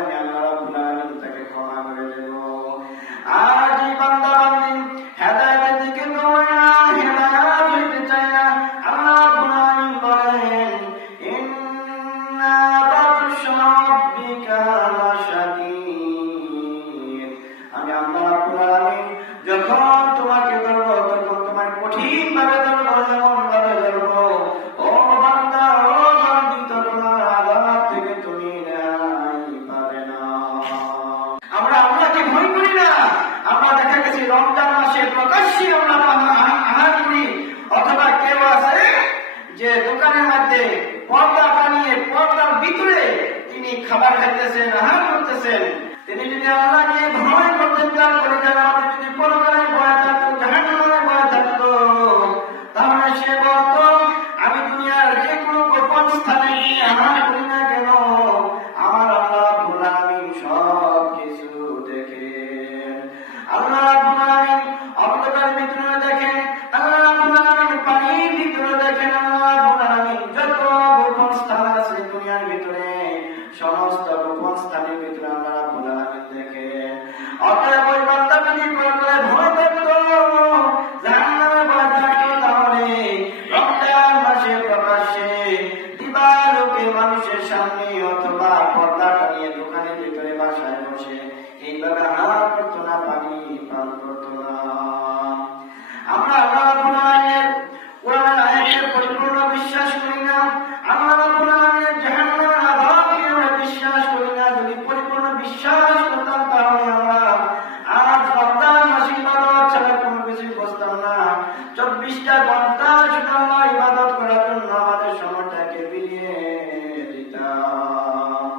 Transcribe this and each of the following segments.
আমি আল্লাহ রাব্বুল আলামিন তাকে ক্ষমা করে দেব। আর যে বান্দা বান্দি হেদায়েতের দিকে দৌড়ায় না, হেদায়েত হইতে চায় না, আল্লাহ রাব্বুল আলামিন বলেন ইন্না বাতশা রাব্বিকা লাশাদীদ। আমি আল্লাহ রাব্বুল আলামিন যখন তোমাকে ধরব তখন তোমার কঠিন ভাবে ধরব, এমন ভাবে ধরব ও বান্দা ও বান্দি, তখন আযাব থেকে তুমি রেহাই পাবে না। আমরা আল্লাহকে ভয় করি না। আমরা দেখা গেছে রমজান মাসে প্রকাশ্যে আমরা আহার করি, অথবা কেউ আছে যে দোকানের মধ্যে পর্দা টানিয়ে পর্দার ভিতরে তিনি খাবার খাইতেছেন, আহার করতেছেন। তিনি যদি আল্লাহকে ভয় করতেন, তার পরিবার আমাদের যদি পরকালে ভয় থাকতো, জাহান্নামে ভয় থাকতো, তাহলে সে বলতো আমি দুনিয়ার যে কোনো গোপন স্থানে গিয়ে আহার করি না কেন, আমার আল্লাহ রাব্বুল আলামিন সব কিছু দেখেন। আল্লাহ রাব্বুল আলামিন অন্ধকার ভিতরে দেখেন, আল্লাহ রাব্বুল আলামিন পানির ভিতরে দেখেন, আল্লাহ রাব্বুল আলামিন যত গোপন স্থান আছে দুনিয়ার ভিতরে সমস্ত গোপন স্থানের ভিতরে আল্লাহ রাব্বুল আলামিন দেখেন। অতএব ওই বান্দা যদি পরকালে ভয় থাকতো, জাহান্নামে ভয় থাকতো, তাহলে রমজান মাসে প্রকাশ্যে দিবালোকে মানুষের সামনে অথবা পর্দা টানিয়ে দোকানের ভিতরে বাসায় বসে এইভাবে আহার করতো না, পানি পান করতো না। আমরা আল্লাহ রাব্বুল আলামিনের কোরআনের আয়াতের পরিপূর্ণ বিশ্বাস করি না। আল্লাহ রাব্বুল আলামিনের জাহান্নামের আযাবকে আমরা বিশ্বাস করি না। যদি পরিপূর্ণ বিশ্বাস করতাম তাহলে আমরা আজ রমজান মাসে ইবাদত ছাড়া কোনো কিছু বুঝতাম না। 24টা ঘন্টা শুধু আল্লাহ ইবাদত করার জন্য আমাদের সময়টাকে বিলিয়ে দিতাম।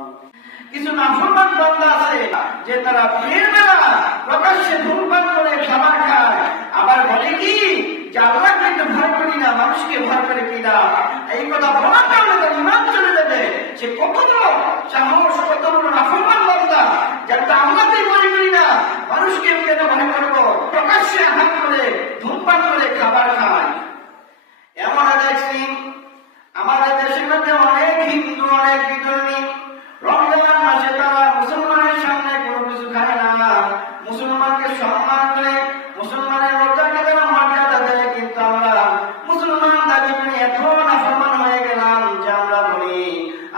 কিছু নাফরমান বান্দা আছে যে তারা দিনের বেলা প্রকাশ্যে ধূমপান করে খাবার খায়, আবার বলে কি যে আল্লাহকে তো ভয় করি না, মানুষকে ভয় করে কিনা। এই কথা বলার কারণে তার ঈমান চলে যাবে। সে কত বড় সাহস, কত বড় নাফরমান বান্দা, যারা আল্লাহকে ভয় করি না, মানুষকে কেন ভয় করবো, প্রকাশ্যে আহার করে ধূমপান করে খাবার খায়। এমন দেখছি আমাদের দেশের মধ্যে অনেক হিন্দু, অনেক বিধর্মী রমজান মাসে তারা মুসলমানের সামনে কোনো কিছু খায় না, মুসলমানকে সম্মান করে, মুসলমানের রোজাকে তারা মর্যাদা দেয়। কিন্তু আমরা মুসলমান দাবি করে এত নাফরমান হয়ে গেলাম যে আমরা বলি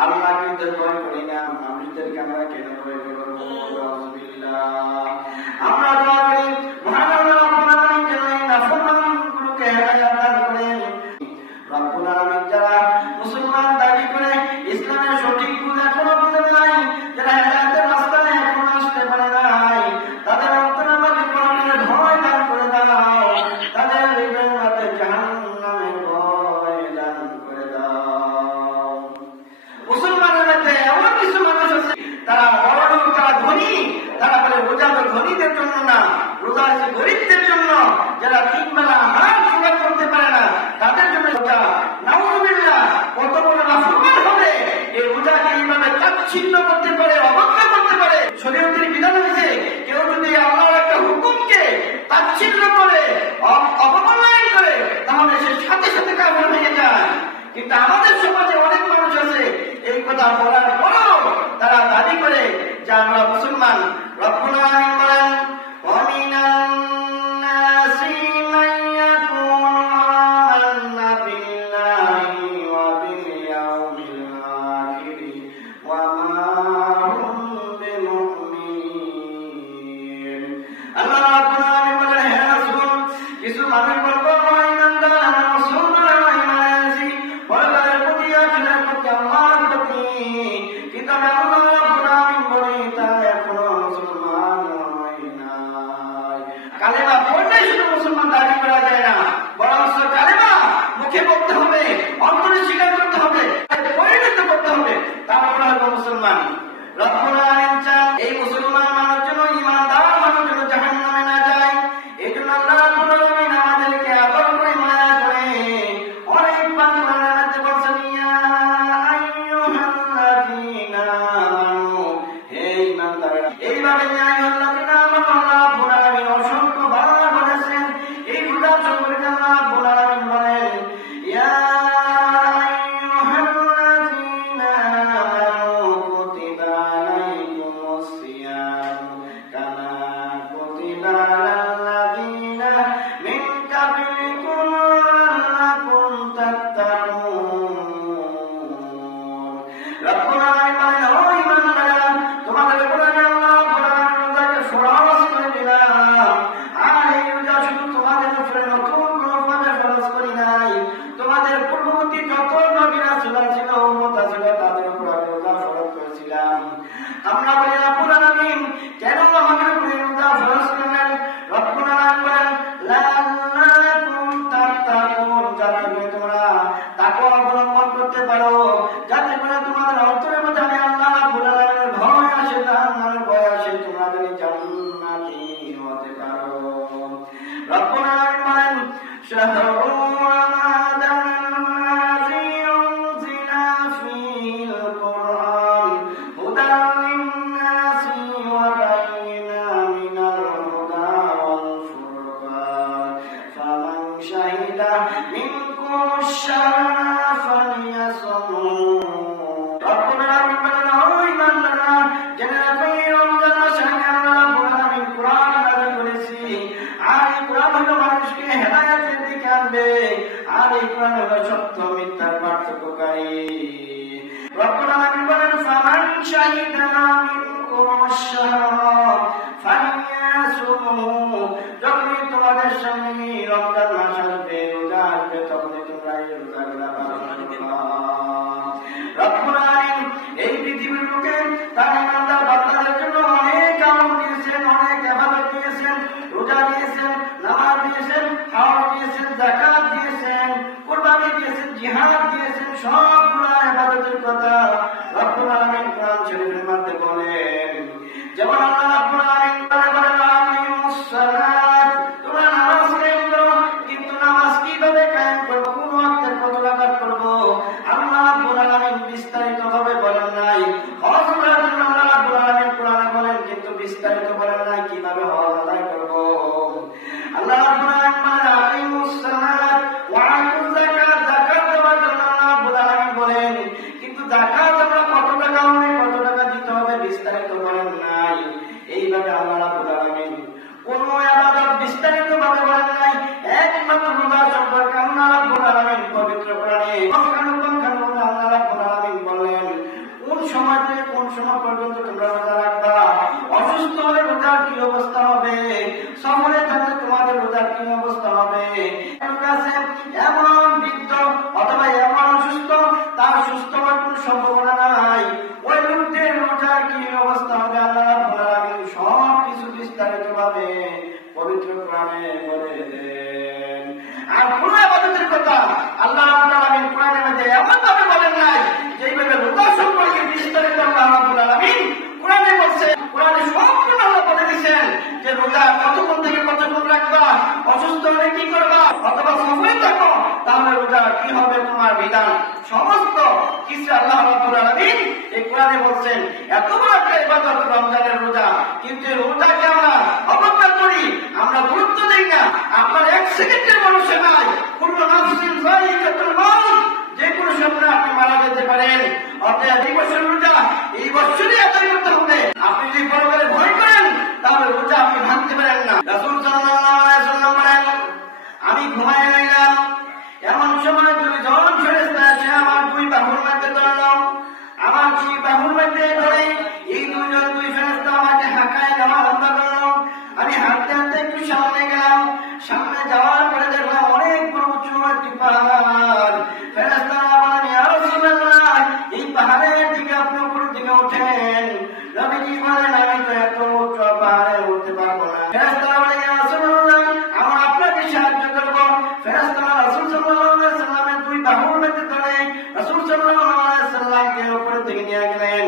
আল্লাহকে তো ভয় করি না, মানুষদেরকে আমরা কেন ভয় করবো? আমরা দোয়া করি মহান আল্লাহ রাব্বুল আলামিন যেন এই নাফরমানগুলোকে হেদায়েত দান করেন। রাব্বুল আলামিন যারা মুসলমান দাবি করে ইসলামের সঠিক বুঝ এখনো বুঝে নাই, যারা হেদায়েতের রাস্তায় এখনো আসতে পারে নাই, তাদের অন্তরের মধ্যে পরকালের ভয় দান করে দাও, তাদের হৃদয়ের মধ্যে জাহান্নামের ভয় দান করে দাও। মুসলমানের মধ্যে এমন কিছু মানুষ আছে তারা বড়লোক, তারা ধনী, তারা বলে রোজা তো ধনীদের জন্য না, রোজা আছে গরিবদের জন্য, যারা 3 বেলা আহার জোগাড় করতে পারে না তাদের জন্য রোজা। নাউযুবিল্লাহ, কত বড় নাফরমান হবে এই রোজাকে এইভাবে তাচ্ছিল্য করতে পারে, অবজ্ঞা করতে পারে। শরীয়তের বিধান হয়েছে কেউ যদি আল্লাহর একটা হুকুমকে তাচ্ছিল্য করে, অবমূল্যায়ন করে, তাহলে সে সাথে সাথে কাফের হয়ে যায়। কিন্তু আমাদের সমাজে অনেক মানুষ আছে এই কথা বলার পরও তারা দাবি করে যে আমরা মুসলমান। রব্বুল আলামিন বলেন ওয়ামিনান নাসি মান ইয়াকুলু আমান্না বিল্লাহি ওয়া বিল ইয়াউমিল আখির ওয়া মা হুম বিমুমিনিন। আল্লাহ রাব্বুল আলামিন বলেন হে রাসূল, কিছু মানুষ বলবো আমরা ঈমানদার, আমরা মুসলমান, আমরা ঈমান আনছি, পরকালের প্রতি, আখিরাতের প্রতি, আল্লাহর প্রতি, কিন্তু আমি আল্লাহ রাব্বুল আলামিন বলি তারা এখনো মুসলমান হয় নাই। কালেমা পড়লে শুধু মুসলমান দাবি করা যায় না, বরং কালেমা মুখে বলতে হবে, অন্তরে স্বীকার করতে হবে, পরিণত করতে হবে, তারপরে হয়তো মুসলমান। রব্বুল আলামিন চান এই মুসলমান মানুষ যেন, ঈমানদার মানুষ যেন জাহান্নামে না যায়। এই জন্য আল্লাহ রাব্বুল আলামিন আমাদেরকে আদর করে, মায়া করে অনেক কোরআনের মধ্যে বলছেন ইয়া আইয়ুহাল্লাযীনা আমানু, হে ঈমানদাররা। এইভাবে ইয়া আইয়ুহাল্লাযীনা আমানু আল্লাহ রাব্বুল আলামিন অসংখ্য বার বলেছেন। এই রোজা সম্পর্কে আল্লাহ রাব্বুল আলামিন বলেন ইয়া আইয়ুহাল্লাযীনা আমানু কুতিবা আলাইকুম আমরা বলি রব্বুল আলামিন কেন আমাদের উপরে রোজা ফরজ করলেন? রব্বুল আলামিন বলেন লাআল্লাকুম তাত্তাকুন, যাতে করে তোমরা তাকওয়া অবলম্বন করতে পারো, যাতে করে তোমাদের অন্তরের মধ্যে আমি আল্লাহ রাব্বুল আলামিনের ভয় আসে, জাহান্নামের ভয় আসে, তোমরা যেন জান্নাতি হতে পারো। রব্বুল আলামিন বলেন শাহরু আর এই কোরআন হলো সত্য মিথ্যার পার্থক্যকারী। রব্বুল আলামিন বলেন ফামান শাহিদা মিনকুম আশ-শাহরা ফালইয়াসুমহু, যখনই তোমাদের সামনে রমজান মাস আসবে, রোজা আসবে, তখনই তোমরা এই রোজাগুলো পালন করবা। রব্বুল আলামিন এই পৃথিবীর বুকে তার ইমানদার বান্দাদের জন্য অনেক আমল দিয়েছেন, অনেক ইবাদত দিয়েছেন, রোজা দিয়েছেন, নামাজ দিয়েছেন, হজ দিয়েছেন, যাকাত দিয়েছেন, কুরবানি দিয়েছেন, জিহাদ দিয়েছেন, সবগুলো ইবাদতের কথা রব্বুল আলামিন কোরআন শরীফের মধ্যে বলেন। যেমন আল্লাহ রাব্বুল আলামিন বলেন আকিমুস সালাত, তোমরা নামাজ কায়েম করো, কিন্তু নামাজ কিভাবে কায়েম করব, কোন ওয়াক্তে কত রাকাত করব, আল্লাহ রাব্বুল আলামিন বিস্তারিতভাবে বলেন নাই। হজ করার জন্য আল্লাহ রাব্বুল আলামিন কোরআনে বলেন, কিন্তু বিস্তারিত বলেন নাই কিভাবে হজ আদায় করব। আল্লাহ রাব্বুল আলামিন বলেন আকিমুস সালাত ওয়া আতুজ যাকাত, যাকাত দেওয়ার জন্য আল্লাহ রাব্বুল আলামিন বলেন, কিন্তু যাকাত আমরা কত টাকা হবে, কত টাকা দিতে হবে, বিস্তারিত বলেন নাই। এইভাবে আল্লাহ রাব্বুল আলামিন কোন ইবাদত বিস্তারিতভাবে বলেন নাই। একমাত্র রোজা সম্পর্কে আল্লাহ রাব্বুল আলামিন পবিত্র কোরআনে আল্লাহ রাব্বুল আলামিন বলেন কোন সময় থেকে কোন সময় পর্যন্ত তোমরা রোজা রাখবা, অসুস্থ হলে রোজার কি অবস্থা হবে, সফরে থাকলে তোমাদের রোজার কি অবস্থা হবে। এমন বৃদ্ধ অথবা এমন অসুস্থ, তার সুস্থ হওয়ার কোন সম্ভাবনা নাই, ওই লোকদের রোজার কি অবস্থা হবে আল্লাহ রাব্বুল আলামিন সব কিছু বিস্তারিতভাবে পবিত্র কোরআনে বলে দেন। আর কোন ইবাদতের কথা আল্লাহ রাব্বুল আলামিন কোরআনের মধ্যে এমন ভাবে বলেন নাই যেইভাবে রোজা সম্পর্কে বিস্তারিত আল্লাহ রাব্বুল আলামিন কোরআনে বলছে। কোরআনে সম্পূর্ণ আল্লাহ বলে দিয়েছেন যে রোজা কতক্ষণ থেকে কতক্ষণ রাখবা, অসুস্থ হলে কি করবা, অথবা সফরে থাকো তাহলে রোজা কি হবে, তোমার বিধান সমস্ত কিছু আল্লাহ রাব্বুল আলামিন এই কোরআনে বলছেন। এত বড় একটা ইবাদত রমজানের রোজা, কিন্তু এই রোজাকে আমরা অবজ্ঞা করি, আমরা গুরুত্ব দেই না। আপনার এক সেকেন্ডের মানুষে নাই, কুল্লু নাফসিন যায়িকাতুল মাউত, যে কোনো সময় আপনি মারা যেতে পারেন। অর্থাৎ এই বছর রোজা এই বছরই আদায় করতে হবে। আপনি যদি পরকালে ভয় করেন তাহলে রোজা আপনি ভাঙতে পারেন না। রাসূল সাল্লাল্লাহু আলাইহি ওয়াসাল্লাম বলেন আমি ঘুমায় রইলাম, এমন সময় দুইজন ফেরেশতা এসে আমার দুই বাহুর মধ্যে ধরল। আমার দুই বাহুর মধ্যে ধরে এই দুই ফেরেশতা আমাকে হাঁকায় নেওয়া আরম্ভ করলো। আমি হাঁটতে হাঁটতে একটু সামনে গেলাম, সামনে যাওয়ার পরে দেখলাম অনেক বড় উঁচু একটি পাহাড়। ফেরেশতারা বলেন ইয়া রাসূলুল্লাহ, এই পাহাড়ের দিকে আপনি উপরের দিকে ওঠেন। নবীজি বলেন আমি তো এত উঁচু পাহাড়ে উঠতে পারবো না। ফেরেশতারা বলেন ইয়া রাসূলুল্লাহ, আমরা আপনাকে সাহায্য করব। ফেরেশতারা রাসূল সাল্লাল্লাহু আলাইহি ওয়াসাল্লামের দুই বাহুর মধ্যে ধরে রাসূল সাল্লাল্লাহু আলাইহি ওয়াসাল্লামকে উপরের দিকে নিয়ে গেলেন।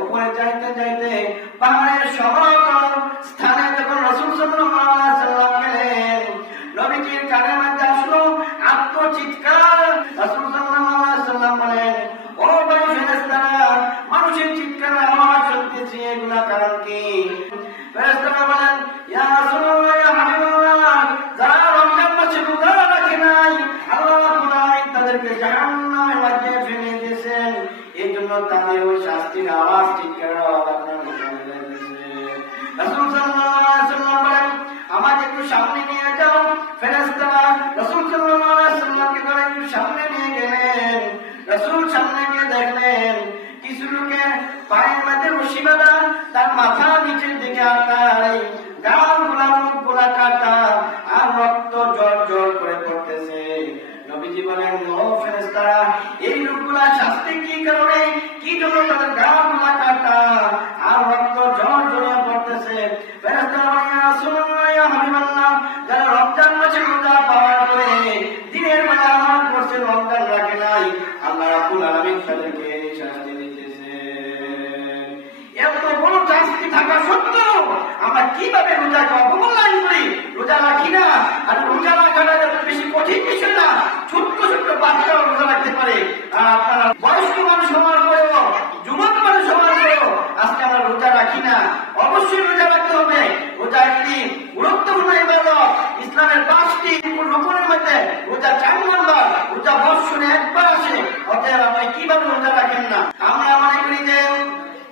উপরে যাইতে যাইতে পাহাড়ের সমতল স্থানে যখন রাসূল সাল্লাল্লাহু আলাইহি ওয়াসাল্লাম গেলেন, নবীজির কানের মধ্যে আসলো আত্মচিৎকার। রাসূল সাল্লাল্লাহু আলাইহি ওয়াসাল্লাম বলেন ও ভাই ফেরেশতারা, মানুষের চিৎকার আওয়াজ শুনতেছি, এগুলা কারণ কি? ফেরেশতারা বলেন ইয়া রাসূলুল্লাহ, ইয়া হাবিবাল্লাহ, যারা রমজান মাসে রোজা রাখে নাই আল্লাহ রাব্বুল আলামিন তাদেরকে জাহান্নামের মধ্যে ফেলে দিয়েছেন, এই জন্য তাদের ওই শাস্তির আওয়াজ, চিৎকারের আওয়াজ আপনার শুনতে দিয়েছে। রাসূল সাল্লাল্লাহু আলাইহি ওয়াসাল্লাম বলেন আমাকে একটু সামনে নিয়ে যাও। ফেরেশতারা রাসূল সাল্লাল্লাহু আলাইহি ওয়াসাল্লামকে ধরে একটু সামনে নিয়ে গেলেন। রাসূল সামনে গিয়ে দেখলেন কিছু লোকের পায়ের মধ্যে রশি বাঁধা, তার মাথা কিভাবে রোজাকে অবমূল্যায়ন করি, রোজা রাখি না। আর রোজা রাখাটা বেশি কঠিন বিষয় না, ছোট্ট ছোট্ট বাচ্চাও রোজা রাখতে পারে। আর আপনারা বয়স্ক মানুষ হওয়ার পরেও, যুবক মানুষ হওয়ার পরেও আজকে আমরা রোজা রাখি না। অবশ্যই রোজা রাখতে হবে। রোজা একটি গুরুত্বপূর্ণ ইবাদত। ইসলামের 5টি রুকনের মধ্যে রোজা 4 নম্বর। রোজা বৎসরে একবার আসে, অতএব আপনি কিভাবে রোজা রাখেন না? আমরা মনে করি যে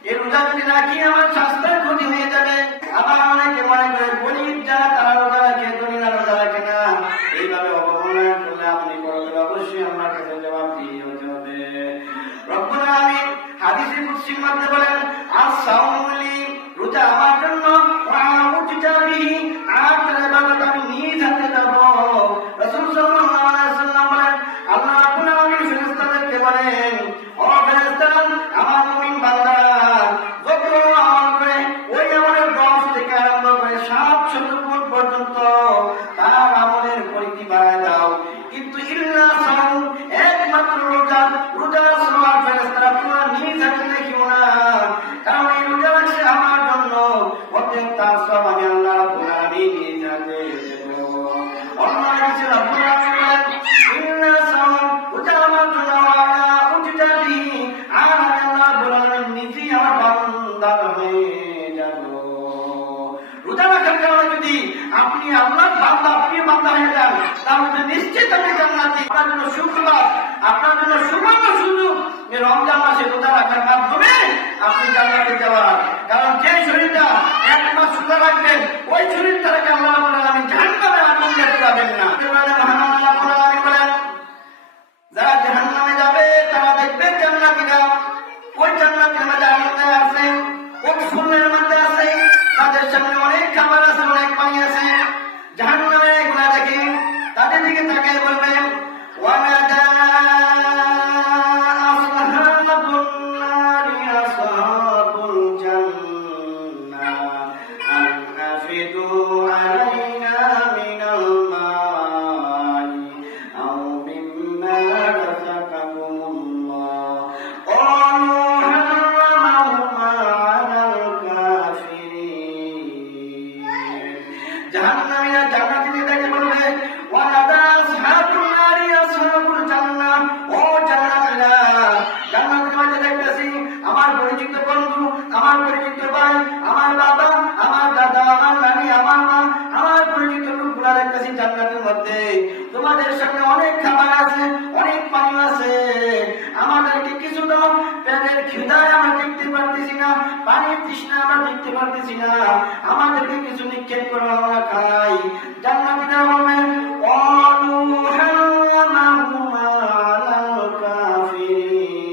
এই রোজা যদি রাখি আমার স্বাস্থ্যের ক্ষতি হয়ে যাবে। আবার অনেকে মনে করে গরিব যারা তারা রোজা রাখে, ধনীরা রোজা রাখে না। এইভাবে অবমূল্যায়ন করলে আপনি করবেন, অবশ্যই আমার কাছে জবাবদিহি হতে হবে। রব্বুল আলামিন হাদিসে কুদসির মধ্যে বলেন, আস-সাওমু লি, রোজা আমার জন্য, ওয়া উজতা বিহি, আর তার ইবাদত আমি নিজ হাতে দেব। রাসূল সাল্লাল্লাহু আলাইহি ওয়াসাল্লাম বলেন, আল্লাহ রাব্বুল আলামিন ফেরেশতাদেরকে বলেন, ও ফেরেশতারা, আমার মুমিন বান্দারা যত আমল করে ওই আমলের 10 থেকে আরম্ভ করে 700 গুণ পর্যন্ত তার আমলের পরিধি বাড়ায় দাও, কিন্তু ইল্লা সাওম, একমাত্র রোজা, রোজা সওয়াব ফেরেশতারা তোমার নিজ হাতে দেখিও না, কারণ এই রোজা রাখছে আমার জন্য, অতএব তার সওয়াব আমি আল্লাহ রাব্বুল আলামিন নিজ হাতে দেব। অন্য হাদিসে রাব্বুল আলামিন বলেন, ইল্লা সাওম, রোজা আমার জন্য, ওয়া উজতা বিহি, আর আমি আল্লাহ রাব্বুল আলামিন নিজেই আমার বান্দার হয়ে যাব। রোজা রাখার কারণে যদি আপনি আল্লাহর বান্দা, প্রিয় বান্দা হয়ে যান, তাহলে নিশ্চিত আপনি জান্নাতি। আপনার জন্য সুখবর, আপনার জন্য সুবর্ণ সুযোগ, এই রমজান মাসে রোজা রাখার মাধ্যমে আপনি জান্নাতে যাওয়ার। কারণ যে শরীরটা 1 মাস রোজা রাখবেন, ওই শরীরটাকে আল্লাহ রাব্বুল আলামিন জাহান্নামের আগুন দিয়ে পোড়াবেন না। আল্লাহ রাব্বুল আলামিন বলেন, যারা জাহান্নামে যাবে তারা দেখবে জান্নাতীরা ওই জান্নাতের মধ্যে আনন্দ আছে, ওই ফুলের মধ্যে আছে, তাদের সামনে অনেক খাবার আছে, অনেক পানি আছে। জাহান্নামে এগুলা দেখে তাদের দিকে তাকিয়ে বলবে, ওয়ানাদা আসহাবুন নারি আসহাবুল জান্নাহ আন আফিদু আলাইনা মিনাল মাই আও মিম্মা রাযাকাকুমুল্লাহ, ক্বালু হারামাহুমা আলাল কাফিরিন। জাহান্নামীরা জান্নাতীদেরকে বলবে, ওয়ানাদা আসহাবুন নারি আসহাবুল জান্নাহ, ও জান্নাতীরা, জান্নাতের মধ্যে দেখতেছি আমার পরিচিত বন্ধু, আমার পরিচিত ভাই, আমার বাবা, আমার দাদা, আমার নানি, আমার মা, আমার পরিচিত লোকগুলা দেখতেছি জান্নাতের মধ্যে। তোমাদের সামনে অনেক খাবার আছে, অনেক পানি আছে, আমাদেরকে কিছু দাও। পেটের খিদায় আমরা দেখতে পারতেছি না, পানির তৃষ্ণা আমরা দেখতে পারতেছি না, আমাদেরকে কিছু নিক্ষেপ করো, আমরা খাই। জান্নাতীরা বলবেন, ক্বালু হারামাহুমা আলাল কাফিরিন।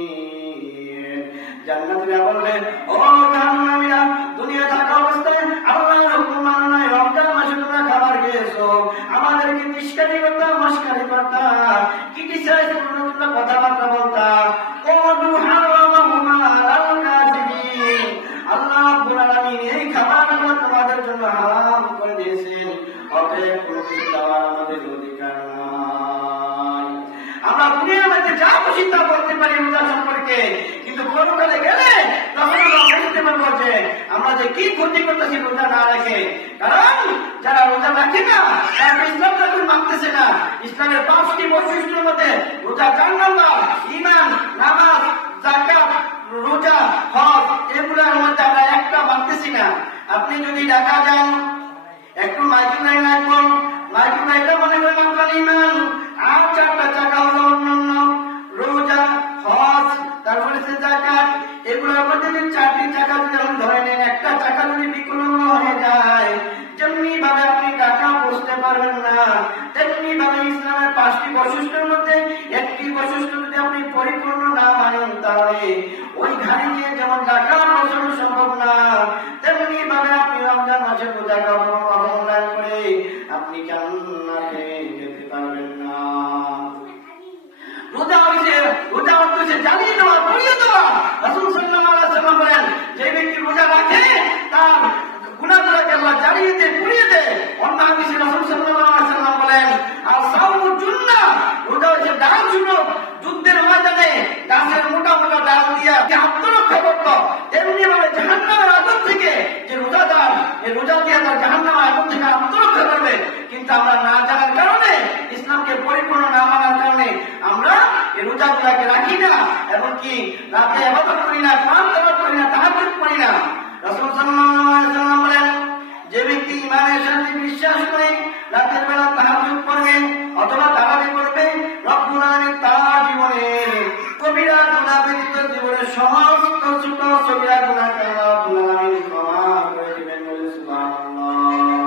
জান্নাতীরা বলবেন, ও জাহান্নামীরা, দুনিয়া থাকা অবস্থায় আল্লাহর হুকুম মানো নাই, রমজান মাসে তোমরা খাবার খেয়েছো, আমাদেরকে তিরস্কারি করতা, মস্কারি করতা, ক্রিটিসাইজ করতা, কথাবার্তা বলতা। ক্বালু হারামাহুমা আলাল কাফিরিন, আল্লাহ রাব্বুল আলামিন এই খাবারগুলো তোমাদের জন্য হারাম করে দিয়েছেন, অতএব কোনো কিছু দেওয়ার আমাদের অধিকার নাই। আমরা দুনিয়ার মধ্যে যা খুশি তা করতে পারি রোজা সম্পর্কে, কিন্তু পরকালে গেলে তখন আমরা বুঝতে পারবো যে আমরা যে কি ক্ষতি করতেছি রোজা না রেখে। কারণ যারা রোজা রাখে না, তারা ইসলামটা মানতেছে না। ইসলামের 5টি বৈশিষ্ট্যের মধ্যে রোজা 4 নম্বর। ঈমান, নামাজ, যাকাত, রোজা, হজ, এগুলোর মধ্যে আমরা একটা মানতেছি না। আপনি যদি ঢাকা যান, একটু মাইকিং লাইন রাখবেন, মাইকিং লাইনটা মনে করে মানবেন ঈমান, আর 4টা চাকা হলো অন্যান্য, রোজা, হজ, তারপরে যাকাত। এগুলোর মধ্যে 4টি চাকা যদি আপনি ধরে নেন, একটা চাকা যদি বিকলঙ্গ হয়ে যায়, যেমনি ভাবে আপনি ঢাকা বসতে পারবেন না, তেমনি ভাবে ইসলামের 5টি বৈশিষ্ট্যের মধ্যে একটি বৈশিষ্ট্য যদি আপনি পরিপূর্ণ না মানেন, তাহলে ওই গাড়ি নিয়ে যেমন ঢাকা বসানো সম্ভব না, তেমনি ভাবে আপনি রমজান মাসে রোজাকে অবমূল্যায়ন করে আপনি জান্নাতে যেতে পারবেন না। রোজা হচ্ছে জ্বালিয়ে দেওয়া, পুড়িয়ে দেওয়া। রাসূল সাল্লাল্লাহু আলাইহি ওয়াসাল্লাম বলেন, যে ব্যক্তি রোজা রাখে তার গুনাহগুলোকে এই রোজা দিয়ে তার জাহান্নামের আগুন থেকে আত্মরক্ষা করবে, কিন্তু আমরা না জানার কারণে, ইসলামকে পরিপূর্ণ না মানার কারণে আমরা এই রোজাগুলাকে রাখি না, এবং কি রাতে ইবাদত করি না, কোরআন তেলাওয়াত করি না, তাহাজ্জুদ করি না। রাসূল সাল্লাল্লাহু আলাইহি ওয়াসাল্লাম বলেন, যে ব্যক্তি ঈমানের সাথে বিশ্বাস করে রাতের বেলা তাহাজ্জুদ পড়বে অথবা তারাবি পড়বে, রব্বুল আলামিন তার জীবনে কবিরা গুনাহ ব্যতীত জীবনের সমস্ত ছোট সগীরা গুনাহকে রব্বুল আলামিন ক্ষমা করে দিবেন। সুবহানাল্লাহ।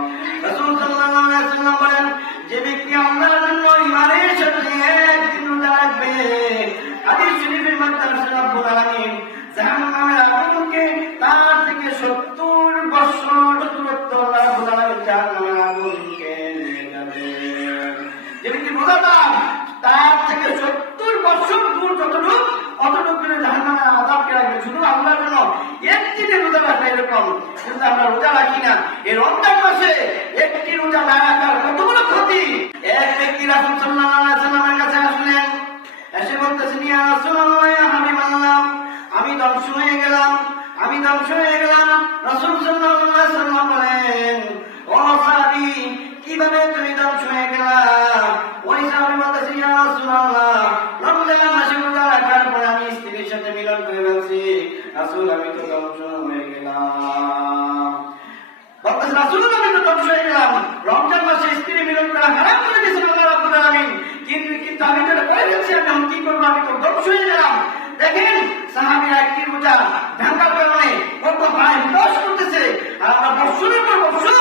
রাসূল সাল্লাল্লাহু আলাইহি ওয়াসাল্লাম বলেন, যে ব্যক্তি আল্লাহর জন্য ঈমানের সাথে একদিন রোজা রাখবে, হাদিস শরীফের মধ্যে আছে রব্বুল আলামিন জাহান্নামের আগুনকে তার থেকে 70 বছর দূরত্ব রব্বুল আলামিন জাহান্নামের আগুনকে নিয়ে যাবে। যে ব্যক্তি রোজাদার তার থেকে 70 বছর দূর অতটুকু করে জাহান্নামের আযাবকে রাখবে, শুধু আল্লাহর জন্য একদিনে রোজা রাখা এরকম। কিন্তু আমরা রোজা রাখি না। এই রমজান মাসে একটি রোজা না রাখার কত বড় ক্ষতি। এক ব্যক্তি রাসূল সাল্লাল্লাহু আলাইহি ওয়াসাল্লামের কাছে আসলেন, এসে বলতেছেন, ইয়া রাসূলুল্লাহ, ইয়া হাবিবাল্লাহ, আমি ধ্বংস হয়ে গেলাম। রাসূল সাল্লাল্লাহু আলাইহি ওয়াসাল্লাম বলেন, ও সাহাবী, কিভাবে তুমি ধ্বংস হয়ে গেলা? ওই সাহাবী বলতেছে, ইয়া রাসূলুল্লাহ, রমজান মাসে রোজা রাখার পরে আমি স্ত্রীর সাথে মিলন করে ফেলছি। রাসূল, আমি তো ধ্বংস হয়ে গেলাম। বলতেছে, রাসূলুল্লাহ, আমি তো ধ্বংস হয়ে গেলাম। রমজান মাসে স্ত্রী মিলন করা হারাম করে দিয়েছেন আল্লাহ রাব্বুল আলামিন, কিন্তু আমি তো করে ফেলছি, আমি কি করবো? আমি তো ধ্বংস হয়ে গেলাম। দেখেন সাহাবীরা একটি রোজা ভাঙার কারণে কত ভাই দোষ করতেছে, আর আমরা বৎসরের পর বৎসর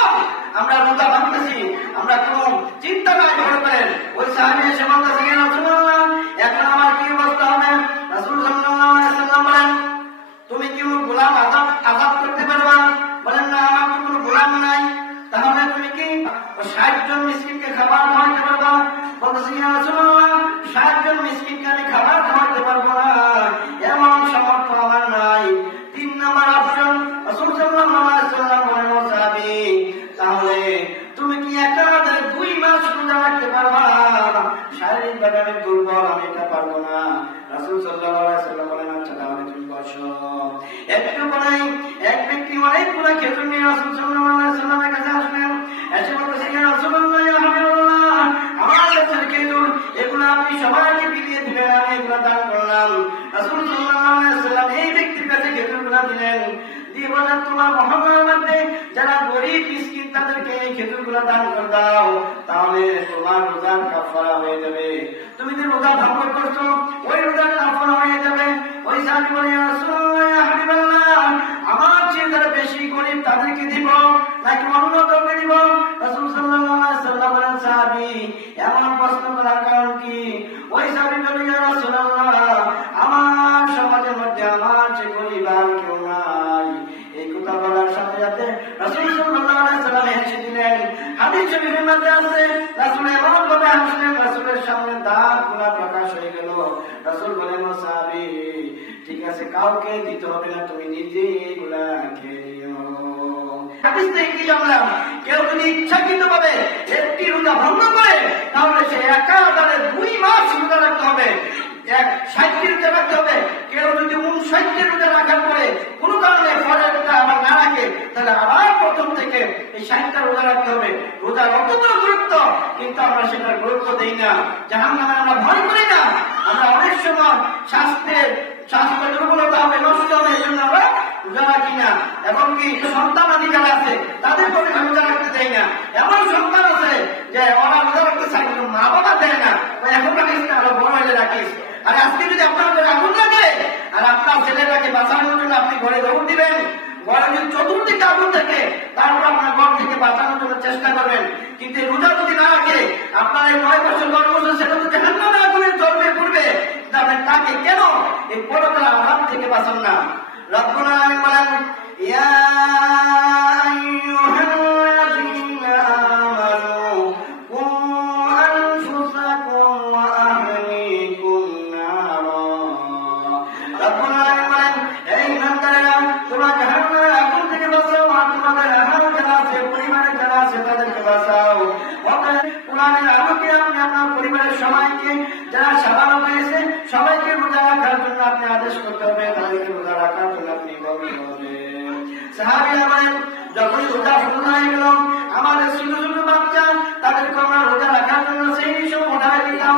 আমরা রোজা ভাঙতেছি, আমরা কোনো চিন্তা নাই করতে পারেন। ওই সাহাবী এসে বলতেছে, ইয়া রাসূলুল্লাহ, এখন আমার কি অবস্থা হবে? রাসূল সাল্লাল্লাহু আলাইহি ওয়াসাল্লাম বলেন, তুমি কি কোনো গোলাম আযাদ করতে পারবা? বলেন, না, আমার তো কোনো গোলাম নাই। তাহলে তুমি কি 60 জন মিসকিনকে খাবার খাওয়াতে পারবা? বলতেছে, ইয়া রাসূলুল্লাহ, 60 জন মিসকিনকে আমি খাবার খাওয়াতে পারবো না, এমন সামর্থ্য আমার নাই। 3 নাম্বার অপশন। রাসূল সাল্লাল্লাহু আলাইহি ওয়াসাল্লাম বলেন, ও সাহাবী, তাহলে তুমি কি একটানা 2 মাস রোজা রাখতে পারবা? শারীরিকভাবে আমি দুর্বল, আমি এটা পারবো না। রাসূল সাল্লাল্লাহু আলাইহি ওয়াসাল্লাম বলেন, আচ্ছা, তাহলে তুমি বসো। একটু পরে এক ব্যক্তি অনেকগুলো খেজুর নিয়ে রাসূল সাল্লাল্লাহু আলাইহি ওয়াসাল্লামের কাছে আসলেন, এসে বলতেছে, ইয়া রাসূলুল্লাহ, ইয়া হাবিবাল্লাহ, আমার কাছে খেজুর, এগুলো আপনি সবাইকে বিলিয়ে দিবেন, আমি এগুলো দান করলাম। রাসূল সাল্লাল্লাহু আলাইহি ওয়াসাল্লাম এই ব্যক্তির কাছে খেজুরগুলো দিলেন, দিয়ে বলেন, তোমার মহল্লার মধ্যে যারা গরীব মিসকিন তাদেরকে এই খেজুরগুলো দান করে দাও, তাহলে তোমার রোজার কাফারা হয়ে যাবে। তুমি যে রোজা ভঙ্গ করছো, ওই রোজার কাফারা হয়ে যাবে। ওই সাহাবী বলে, ইয়া রাসূলুল্লাহ, ইয়া হাবিবাল্লাহ, আমার চেয়ে যারা বেশি গরীব তাদেরকে দিব নাকি অন্য কাউকে দিব? রাসূল সাল্লাল্লাহু আলাইহি ওয়াসাল্লাম বলেন, সাহাবী, এমন প্রশ্ন করার কারণ কি? ওই সাহাবী বলে, ইয়া রাসূলুল্লাহ, আমার সমাজের মধ্যে আমার চেয়ে গরীব আর কেউ নাই। এই কথা বলার সাথে সাথে রাসূল সাল্লাল্লাহু আলাইহি ওয়াসাল্লাম হেসে দিলেন। হাদিস শরীফের মধ্যে আছে, রাসূল এমন ভাবে হাসলেন, রাসূলের সামনে দাঁতগুলো প্রকাশ হয়ে গেল। রাসূল বলেন, ও সাহাবী, ঠিক আছে, কাউকে দিতে হবে না, তুমি নিজে এগুলা খেয়ে নিও। হাদিস থেকে কি জানলাম? কেউ যদি ইচ্ছাকৃতভাবে একটি রোজা ভঙ্গ করে, তাহলে সে একাধারে 2 মাস রোজা রাখতে হবে, 60টি রোজা রাখতে হবে। কেউ যদি 59টি রোজা রাখার পরে কোনো কারণে পরেরটা আবার না রাখে, তাহলে আবার প্রথম থেকে এই 60টা রোজা রাখতে হবে। রোজার অত্যন্ত গুরুত্ব, কিন্তু আমরা সেটার গুরুত্ব দেই না, জাহান্নামে আমরা ভয় করি না। আমরা অনেক সময় স্বাস্থ্য দুর্বলতা হবে, নষ্ট হবে, এই জন্য আমরা রোজা রাখি না। এবং কি সন্তান আদি যারা আছে তাদের প্রতি রোজা রাখতে দেয় না। এমন সন্তান আছে যে ওরা রোজা রাখতে চায়, কিন্তু মা বাবা দেয় না, এখন রাখিস না, আরো বড় হলে রাখিস। আর আজকে যদি আপনার ঘরে আগুন লাগে আর আপনার ছেলেটাকে বাঁচানোর জন্য আপনি ঘরে দৌড় দিবেন, ঘরে যদি চতুর্দিকে আগুন থাকে, তারপর আপনার ঘর থেকে বাঁচানোর জন্য চেষ্টা করবেন। কিন্তু রোজা যদি না রাখে, আপনার এই 9 বছর 10 বছর সেটা যদি জাহান্নামে আগুনের জ্বলবে পড়বে, তাহলে তাকে কেন এই পরকাল আযাব থেকে বাঁচান না? রব্বুল আলামিন বলেন, ইয়া আইয়ুহাল্লাযীনা আমানু কু আনফুসাকুম ওয়া আহলিকুম নারা। রব্বুল আলামিন বলেন, এই ইমানদারেরা, তোমরা জাহান্নামের আগুন থেকে বাঁচাও, আর তোমাদের আহার যারা আছে, পরিবারের যারা আছে, তাদেরকে বাঁচাও। কোরআনের আলোকে আপনি আপনার পরিবারের সবাইকে, যারা সাধারণ হয়েছে, সবাইকে রোজা রাখার জন্য আপনি আদেশ করতে হবে, তাদেরকে রোজা রাখার জন্য আপনি বলতে হবে। সাহাবীরা বলেন, যখনই রোজা শুরু হয়ে গেল, আমাদের ছোট ছোট বাচ্চা তাদেরকে আমরা রোজা রাখার জন্য সেই সময় উঠায় দিতাম।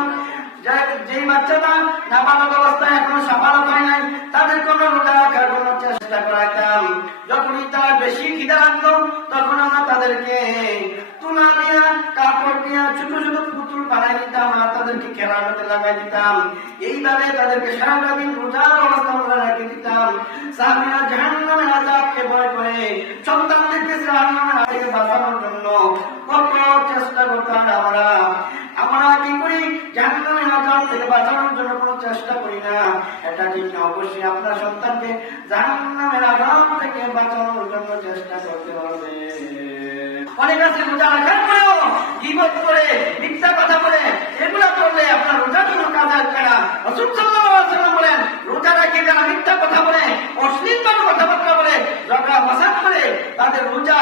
যেই বাচ্চাটা নাবালক অবস্থায় এখনো সাবালক হয় নাই, তাদেরকে আমরা রোজা রাখার জন্য চেষ্টা করাইতাম। যখনই তার বেশি খিদা লাগতো, তখন আমরা তাদেরকে তুলা দিয়া কাপড় দিয়া ছোট ছোট পুতুল বানাই দিতাম আর তাদেরকে খেলার মধ্যে লাগাই দিতাম। এইভাবে তাদেরকে সারাটা দিন রোজার অবস্থা আমরা রেখে দিতাম। সাহাবীরা জাহান্নামের আযাবকে ভয় করে সন্তানদেরকে জাহান্নামের আযাব থেকে বাঁচানোর জন্য কত চেষ্টা করতাম। আমরা কি করি? জাহান্নামের আযাব থেকে বাঁচানোর জন্য কোনো চেষ্টা করি না। এটা ঠিক না। অবশ্যই আপনার সন্তানকে জাহান্নামের আযাব থেকে বাঁচানোর জন্য চেষ্টা করতে হবে। অনেক আছে রোজা রাখার পরেও গীবত করে, মিথ্যা কথা বলে, এগুলা করলে আপনার রোজার কোনো কাজ আসবে না। রাসূল সাল্লাল্লাহু আলাইহি ওয়াসাল্লাম বলেন, রোজা রাখে যারা মিথ্যা কথা বলে, অশ্লীল কথাবার্তা বলে, ঝগড়া ফাসাদ করে, তাদের রোজা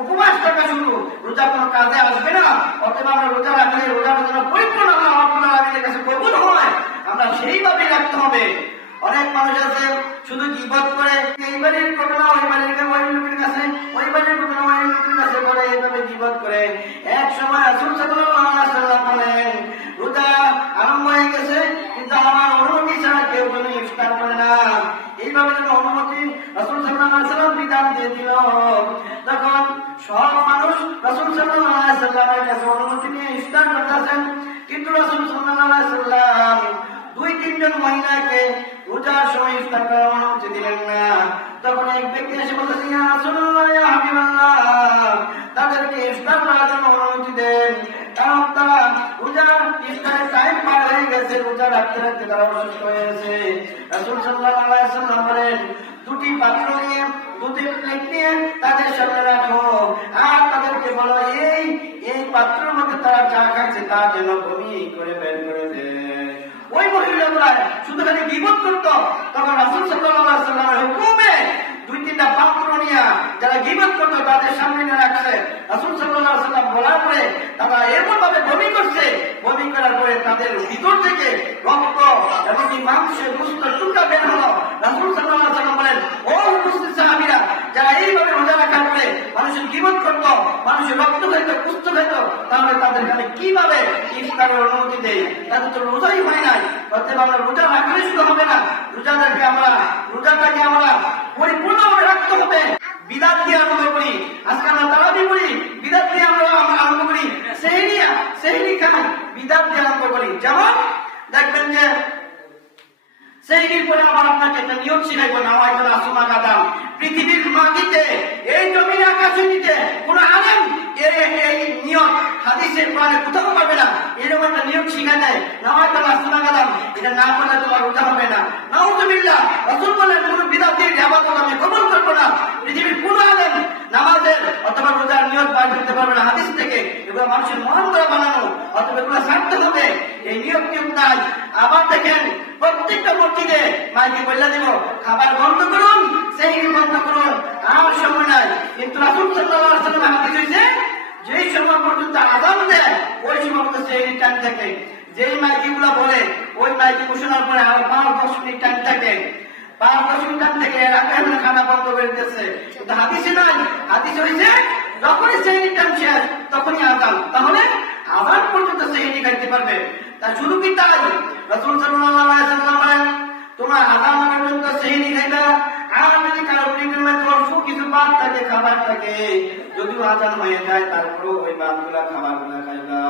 উপবাস থাকা শুরু, রোজা কোনো কাজে আসবে না। অতএব আমরা রোজা রাখলে রোজার জন্য পরিপূর্ণ আল্লাহ রাব্বুল আলামিনের কাছে কবুল হয়, আমরা সেইভাবেই রাখতে হবে। অনেক মানুষ আছে শুধু গীবত করে, এই বাড়ির ঘটনা ওই বাড়ির লোকের কাছে, ওই বাড়ির ঘটনা ওই লোকের কাছে বলে, এইভাবে গীবত করে। এক সময় রাসূল সাল্লাল্লাহু আলাইহি ওয়াসাল্লাম বলেন, রোজা আরম্ভ হয়ে গেছে, কিন্তু আমার অনুমতি ছাড়া কেউ যেন ইফতার করে না। এইভাবে যেন অনুমতি রাসূল সাল্লাল্লাহু আলাইহি ওয়াসাল্লাম বিধান দিয়ে দিল। তখন সব মানুষ রাসূল সাল্লাল্লাহু আলাইহি ওয়াসাল্লামের কাছে অনুমতি নিয়ে ইফতার করতেছেন, কিন্তু রাসূল সাল্লাল্লাহু আলাইহি ওয়াসাল্লাম 2-3 জন মহিলাকে রোজার সময় ইফতার করার অনুমতি দিলেন না। তখন এক ব্যক্তি এসে বলতেছে, ইয়া রাসূলুল্লাহ, ইয়া হাবিবাল্লাহ, তাদেরকে ইফতার করার জন্য অনুমতি দেন, কারণ তারা রোজার ইফতারের টাইম পার হয়ে গেছে, রোজা রাখতে রাখতে তারা অসুস্থ হয়ে গেছে। রাসূল সাল্লাল্লাহু আলাইহি ওয়াসাল্লাম বলেন, 2টি পাত্র নিয়ে, 2টি প্লেট নিয়ে তাদের সামনে রাখো, আর তাদেরকে বলো, এই পাত্রের মধ্যে তারা যা খাইছে তা যেন বমি করে বের করে দেয়। ওই মহিলাগুলা শুধু খালি গীবত করতো। তখন রাসূল সাল্লাল্লাহু আলাইহি ওয়াসাল্লামের হুকুমে 2-3টা পাত্র নিয়ে যারা গীবত করতো তাদের সামনে নিয়ে রাখছে। রাসূল সাল্লাল্লাহু আলাইহি ওয়াসাল্লাম বলার পরে তারা এমন ভাবে বমি করছে, বমি করার পরে তাদের ভিতর থেকে রক্ত এবং মাংসের গোশত টুকরা বের হলো। রাসূল সাল্লাল্লাহু আলাইহি ওয়াসাল্লাম বলেন, ও উপস্থিত সাহাবীরা, যারা এইভাবে রোজা রাখার পরে মানুষের গীবত করতো, মানুষের রক্ত খাইতো, কুষ্ঠ খাইতো, তাহলে তাদের কাছে কিভাবে ইফতারের অনুমতি দেয়? তাদের তো রোজাই হয় নাই। অতএব আমরা রোজা রাখলে শুধু হবে না, রোজাটাকে আমরা পরিপূর্ণভাবে রাখতে হবে। বিদাত দিয়ে আরম্ভ করি, আজকে আমরা তারাবি করি, বিদাত দিয়ে আমরা আরম্ভ করি, সেহরি খাই, বিদাত দিয়ে আরম্ভ করি। যেমন দেখবেন যে সেহরির পরে আবার আপনাকে একটা নিয়ম শিখাইব, নাওয়াইতুল আসুমা কাদাম। পৃথিবীর মাটিতে, এই জমিনে, আকাশের নিচে কোন আলেম এই নিয়ম হাদিসের কোরআনে কোথাও পাবে না। এরকম একটা নিয়ম শিখা যায়, নাওয়াইতুল আসুমা কাদাম, এটা না করলে তোমার রোজা হবে না। নাউযুবিল্লাহ, রাসূল বলেন, কোন বিদআতের ইবাদত আমি কবুল করব না। পৃথিবীর কোন আলেম নামাজের অথবা রোজার নিয়ত বাইর করতে পারবে না হাদিস থেকে। এগুলো মানুষের মন দ্বারা বানানো, অথবা এগুলো ছাড়তে হবে। এই নিয়ম কেউ নাই। আবার দেখেন, প্রত্যেকটা মসজিদে মাইকে বলে দিব, খাবার বন্ধ করুন, সেহরি বন্ধ করুন, আর সময় নাই। কিন্তু রাসূল সাল্লাল্লাহু আলাইহি ওয়াসাল্লাম হাদিস হইছে, যেই সময় পর্যন্ত আযান দেয় ওই সময় পর্যন্ত সেহরি টাইম থাকে। যেই মাইকিগুলো বলে, ওই মাইকি ঘোষণার পরে আরো 5-10 মিনিট টাইম থাকে। 5-10 মিনিট টাইম থেকে এর আগে খানা বন্ধ করে দিতেছে। কিন্তু হাদিসে নয়, হাদিসে হইছে যখনই সেহরি টাইম শেষ তখনই আযান। তাহলে আযান পর্যন্ত সেহরি খাইতে পারবে। তা শুধু কি তাই? রাসূল সাল্লাল্লাহু আলাইহি ওয়াসাল্লাম বলেন, তোমরা আযান পর্যন্ত সেহরি খাইবা, আর যদি কারো পেটের মধ্যে অল্প কিছু ভাত থাকে, খাবার থাকে, যদিও আযান হয়ে যায় তারপরেও ওই ভাতগুলা, খাবারগুলা খাইবা।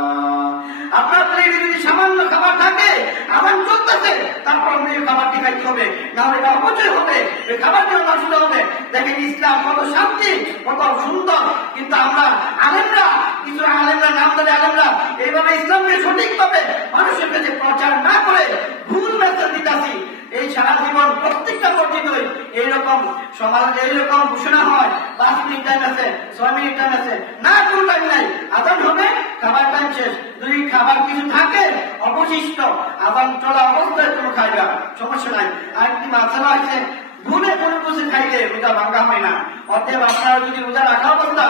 আপনার প্লেটে যদি সামান্য খাবার থাকে, আযান চলতেছে, তারপর এই খাবারটি খাইতে হবে, না হলে এটা অপচয় হবে, এই খাবারটি নষ্ট হবে। দেখেন ইসলাম কত শান্তি, কত সুন্দর। কিন্তু আমরা আলেমরা, কিছু আলেমরা, নামদারি আলেমরা এইভাবে ইসলামকে সঠিকভাবে মানুষের কাছে প্রচার না করে ভুল মেসেজ দিতেছি। এই সারা জীবন প্রত্যেকটা মসজিদে এইরকম সমাজে এইরকম ঘোষণা হয়, 5 মিনিট টাইম আছে, 6 মিনিট টাইম আছে, না কোনো টাইম নাই, আযান হবে, খাবার টাইম শেষ। যদি খাবার কিছু থাকে অবশিষ্ট, আযান চলা অবস্থায় তুমি খাইবা, সমস্যা নাই। আরেকটি মাসালা আছে, ভুলে কোনো কিছু খাইলে রোজা ভাঙা হয় না। অতএব আপনারা যদি রোজা রাখা অবস্থা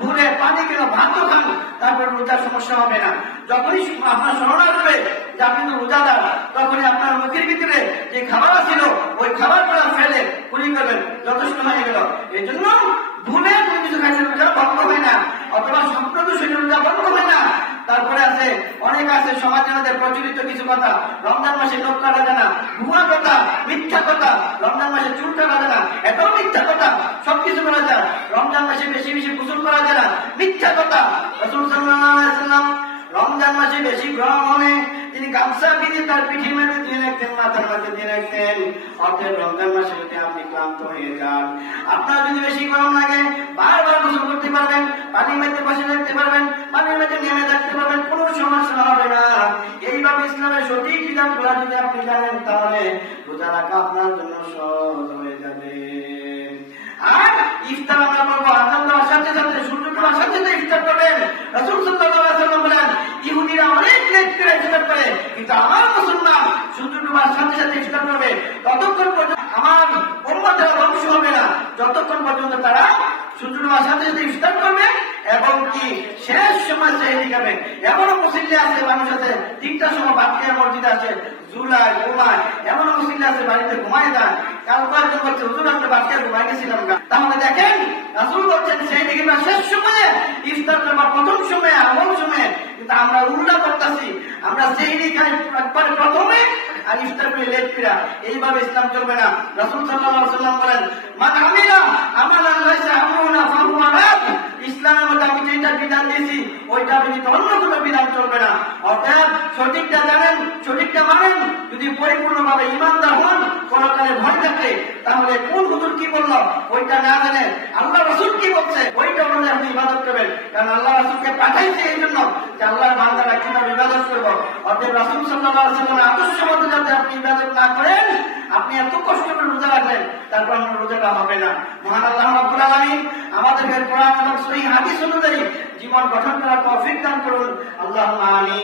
ভুলে পানি কেন ভাতও খান, তারপর রোজার সমস্যা হবে না। যখনই আপনার স্মরণ আসবে যে আপনি তো রোজাদার, তখনই আপনার মুখের ভিতরে যে খাবার ছিল ওই খাবারগুলো ফেলে কুলি করবেন, যথেষ্ট হয়ে গেল। এই জন্য ভুলে কোনো কিছু আমাদের সমাজের মধ্যে প্রচলিত কিছু কথা, রমজান মাসে লোক কাটা যায় না, ভুয়া কথা, মিথ্যা কথা, রমজান মাসে চুল কাটা যায় না, এটাও মিথ্যা কথা, সবকিছু করা যায়। রমজান মাসে বেশি বেশি গোসল করা যায় না, মিথ্যা কথা। রাসূল সাল্লাল্লাহু আলাইহি ওয়াসাল্লাম রমজান মাসে বেশি গরম হলে তিনি গামছা দিয়ে তার পিঠের মধ্যে দিয়ে রাখতেন, মাথার মধ্যে দিয়ে রাখতেন। অর্থাৎ রমজান মাসে যদি আপনি ক্লান্ত হয়ে যান, আপনার যদি বেশি গরম লাগে, বারবার গোসল করতে পারবেন, পানির মধ্যে বসে থাকতে পারবেন, পানির মধ্যে নেমে থাকতে পারবেন, কোনো সমস্যা হবে না। এইভাবে ইসলামের সঠিক বিধানগুলো যদি আপনি জানেন, তাহলে রোজা রাখা আপনার জন্য সহজ হয়ে যাবে। আর ইফতার আমরা করবো আজান দেওয়ার সাথে সাথে, সূর্য ডোবার সাথে সাথে ইফতার করবেন। রাসূল সাল্লাল্লাহু আলাইহি ওয়াসাল্লাম বলেন, ইহুদিরা অনেক লেট করে ইফতার করে, কিন্তু আমার মুসলমান সূর্য ডোবার সাথে সাথে ইফতার করবে। ততক্ষণ পর্যন্ত আমার উম্মতের ধ্বংস হবে না, যতক্ষণ পর্যন্ত তারা সূর্য ডোবার সাথে সাথে ইফতার করবে এবং কি শেষ সময় সেহরি খাবে। এমনও মুসল্লি আছে, মানুষ আছে 3টার সময় বাদশাহ মসজিদে আছে, জুলাই ঘুমায়, এমনও মুসল্লি আছে বাড়িতে ঘুমায় যায়। কাল কয়েকজন বলছে, হুজুর আমরা বাদশাহ ঘুমাই গেছিলাম। তাহলে দেখেন, রাসূল বলছেন সেহরি খাবে শেষ সময়ে, ইফতার করবা প্রথম সময়ে, আমল সময়ে। কিন্তু আমরা উল্টা করতেছি, আমরা সেহরি খাই একবার প্রথমে আর ইফতার করে লেট ফিরা। এইভাবে ইসলাম চলবে না। রাসূল সাল্লাল্লাহু আলাইহি ওয়াসাল্লাম বলেন, মান আমিলা আমালান লাইসা আমরুনা ফাহুয়া রাদ। ইসলামের মধ্যে আমি যেটা বিধান দিয়েছি ওইটা ব্যতীত অন্য কোনো বিধান চলবে না। অর্থাৎ সঠিকটা জানেন, সঠিকটা মানেন, যদি পরিপূর্ণভাবে ঈমানদার হন, পরকালে ভয় থাকে, তাহলে কোন হুজুর কি বললো ওইটা না জানেন, আল্লাহ রাসূল কি বলছে ওইটা অনুযায়ী আপনি ইবাদত করবেন। কারণ আল্লাহ রাসূলকে পাঠাইছে এই জন্য যে আল্লাহর বান্দারা কিভাবে ইবাদত করবো। অতএব রাসূল সাল্লাল্লাহু আলাইহি ওয়াসাল্লামের আদর্শ মতো যাতে আপনি ইবাদত না করেন, আপনি এত কষ্ট করে রোজা রাখলেন, তারপর আমার রোজাটা হবে না। মহান আল্লাহ রাব্বুল আলামিন আমাদেরকে কোরআন এবং সহিহ হাদিস অনুযায়ী জীবন গঠন করার তৌফিক দান করুন। আল্লাহুম্মা আমিন।